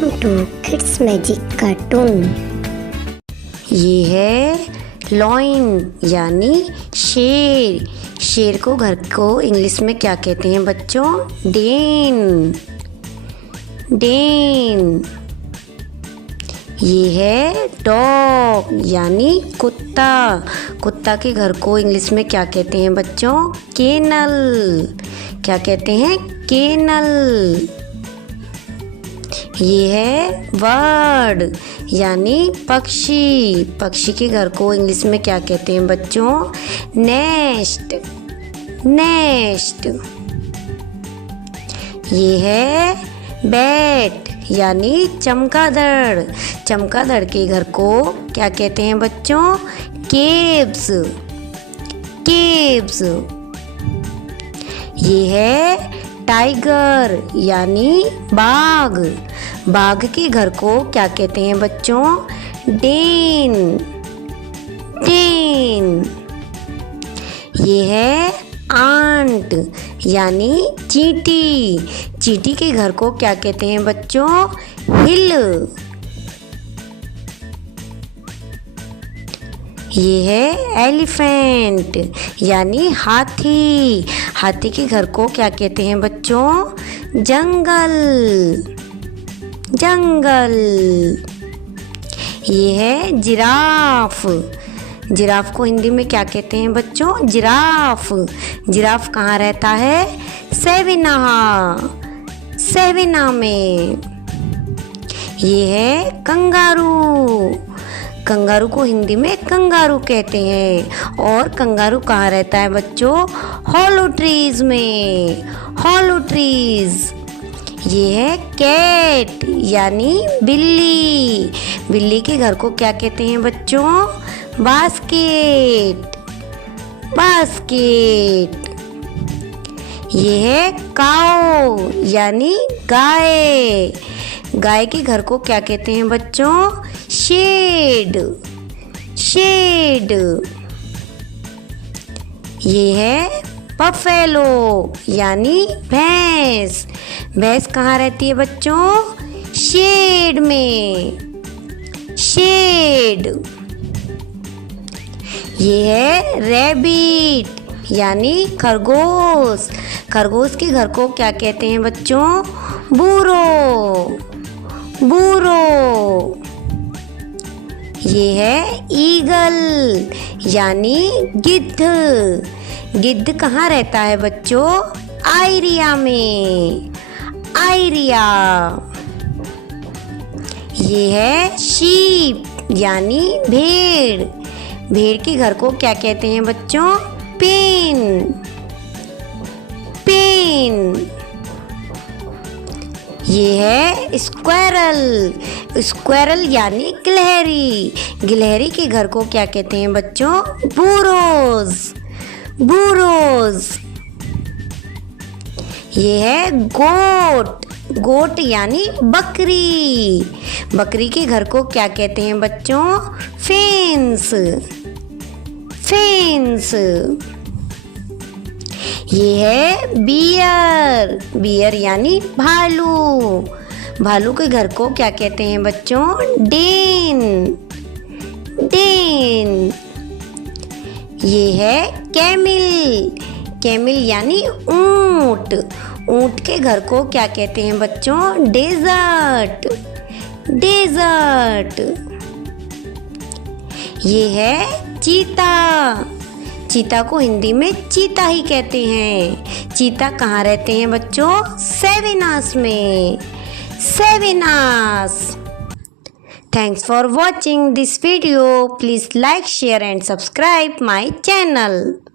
Welcome to kids magic cartoon. ये है lion यानी शेर। शेर को घर को इंग्लिश में क्या कहते हैं बच्चों? डेन। डेन। ये है डॉग यानी कुत्ता। कुत्ता के घर को इंग्लिश में क्या कहते हैं बच्चों? केनल। क्या कहते हैं? केनल। ये है बर्ड यानी पक्षी। पक्षी के घर को इंग्लिश में क्या कहते हैं बच्चों? नेस्ट। नेस्ट। ये है बैट यानी चमगादड़। चमगादड़ के घर को क्या कहते हैं बच्चों? केव्स। केव्स। ये है टाइगर यानी बाघ। बाघ के घर को क्या कहते हैं बच्चों? डेन। डेन। ये है आंट यानी चींटी। चींटी के घर को क्या कहते हैं बच्चों? हिल। ये है एलिफेंट यानी हाथी। हाथी के घर को क्या कहते हैं बच्चों? जंगल। जंगल। ये है जिराफ। जिराफ को हिंदी में क्या कहते हैं बच्चों? जिराफ। जिराफ कहाँ रहता है? सेवेना। सेवेना में। ये है कंगारू। कंगारू को हिंदी में कंगारू कहते हैं। और कंगारू कहाँ रहता है बच्चों? हॉलो ट्रीज में। Hollow trees. ये है कैट यानी बिल्ली। बिल्ली के घर को क्या कहते हैं बच्चों? बास्केट। बास्केट। ये है काऊ यानी गाय। गाय के घर को क्या कहते हैं बच्चों? शेड। शेड। ये है बफेलो यानी भैंस। भैंस कहाँ रहती है बच्चों? शेड में। शेड। ये है रैबिट यानी खरगोश। खरगोश के घर को क्या कहते हैं बच्चों? बूरो। बूरो। ये है ईगल यानी गिद्ध। गिद्ध कहाँ रहता है बच्चों? आइरिया में। आइरिया। ये है शीप यानी भेड़। भेड़ के घर को क्या कहते हैं बच्चों? पेन। पेन। ये है स्क्वेरल। स्क्वेरल यानी गिलहरी। गिलहरी के घर को क्या कहते हैं बच्चों? बुरोज। बुरोज। ये है गोट। गोट यानी बकरी। बकरी के घर को क्या कहते हैं बच्चों? फेंस। फेंस। ये है बियर। बियर यानी भालू। भालू के घर को क्या कहते हैं बच्चों? डेन। डेन। ये है कैमिल। कैमिल यानी ऊंट। ऊंट के घर को क्या कहते हैं बच्चों? डेजर्ट। डेजर्ट। ये है चीता। चीता को हिंदी में चीता ही कहते हैं। चीता कहाँ रहते हैं बच्चों? सेवेनास में। सेवेनास। Thanks for watching this video. Please like, share and subscribe my channel.